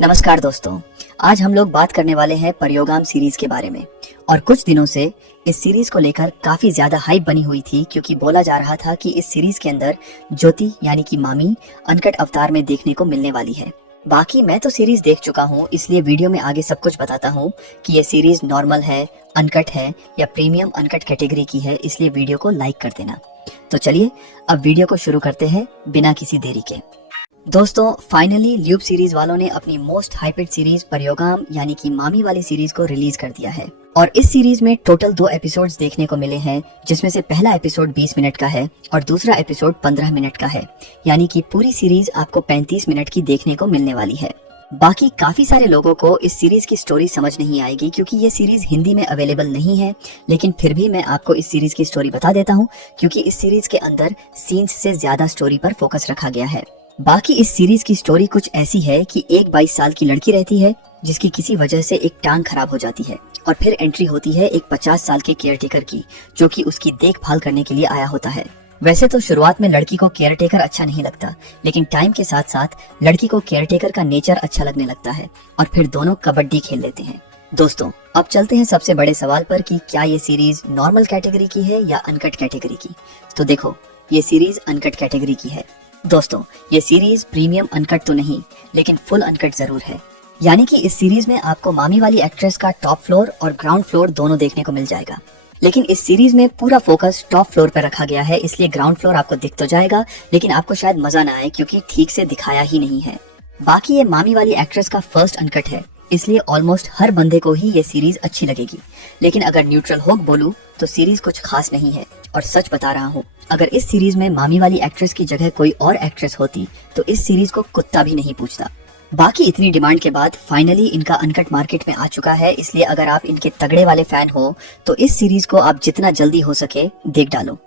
नमस्कार दोस्तों, आज हम लोग बात करने वाले हैं परयोगाम सीरीज के बारे में। और कुछ दिनों से इस सीरीज को लेकर काफी ज्यादा हाइप बनी हुई थी, क्योंकि बोला जा रहा था कि इस सीरीज के अंदर ज्योति यानी कि मामी अनकट अवतार में देखने को मिलने वाली है। बाकी मैं तो सीरीज देख चुका हूँ, इसलिए वीडियो में आगे सब कुछ बताता हूँ कि ये सीरीज नॉर्मल है, अनकट है या प्रीमियम अनकट कैटेगरी की है, इसलिए वीडियो को लाइक कर देना। तो चलिए अब वीडियो को शुरू करते हैं बिना किसी देरी के। दोस्तों, फाइनली ल्यूब सीरीज वालों ने अपनी मोस्ट हाइपेड सीरीज परयोगाम यानी कि मामी वाली सीरीज को रिलीज कर दिया है। और इस सीरीज में टोटल 2 एपिसोड्स देखने को मिले हैं, जिसमें से पहला एपिसोड 20 मिनट का है और दूसरा एपिसोड 15 मिनट का है, यानी कि पूरी सीरीज आपको 35 मिनट की देखने को मिलने वाली है। बाकी काफी सारे लोगों को इस सीरीज की स्टोरी समझ नहीं आएगी, क्योंकि ये सीरीज हिंदी में अवेलेबल नहीं है, लेकिन फिर भी मैं आपको इस सीरीज की स्टोरी बता देता हूँ, क्योंकि इस सीरीज के अंदर सीन्स से ज्यादा स्टोरी पर फोकस रखा गया है। बाकी इस सीरीज की स्टोरी कुछ ऐसी है कि एक 22 साल की लड़की रहती है, जिसकी किसी वजह से एक टांग खराब हो जाती है, और फिर एंट्री होती है एक 50 साल के केयरटेकर की, जो कि उसकी देखभाल करने के लिए आया होता है। वैसे तो शुरुआत में लड़की को केयरटेकर अच्छा नहीं लगता, लेकिन टाइम के साथ साथ लड़की को केयरटेकर का नेचर अच्छा लगने लगता है, और फिर दोनों कबड्डी खेल लेते हैं। दोस्तों, अब चलते हैं सबसे बड़े सवाल पर कि क्या ये सीरीज नॉर्मल कैटेगरी की है या अनकट कैटेगरी की। तो देखो, ये सीरीज अनकट कैटेगरी की है। दोस्तों, ये सीरीज प्रीमियम अनकट तो नहीं, लेकिन फुल अनकट जरूर है। यानी कि इस सीरीज में आपको मामी वाली एक्ट्रेस का टॉप फ्लोर और ग्राउंड फ्लोर दोनों देखने को मिल जाएगा। लेकिन इस सीरीज में पूरा फोकस टॉप फ्लोर पर रखा गया है, इसलिए ग्राउंड फ्लोर आपको दिख तो जाएगा, लेकिन आपको शायद मजा ना आए, क्योंकि ठीक से दिखाया ही नहीं है। बाकी ये मामी वाली एक्ट्रेस का फर्स्ट अनकट है, इसलिए ऑलमोस्ट हर बंदे को ही ये सीरीज अच्छी लगेगी। लेकिन अगर न्यूट्रल होक बोलूं तो सीरीज कुछ खास नहीं है, और सच बता रहा हूँ, अगर इस सीरीज में मामी वाली एक्ट्रेस की जगह कोई और एक्ट्रेस होती तो इस सीरीज को कुत्ता भी नहीं पूछता। बाकी इतनी डिमांड के बाद फाइनली इनका अनकट मार्केट में आ चुका है, इसलिए अगर आप इनके तगड़े वाले फैन हो तो इस सीरीज को आप जितना जल्दी हो सके देख डालो।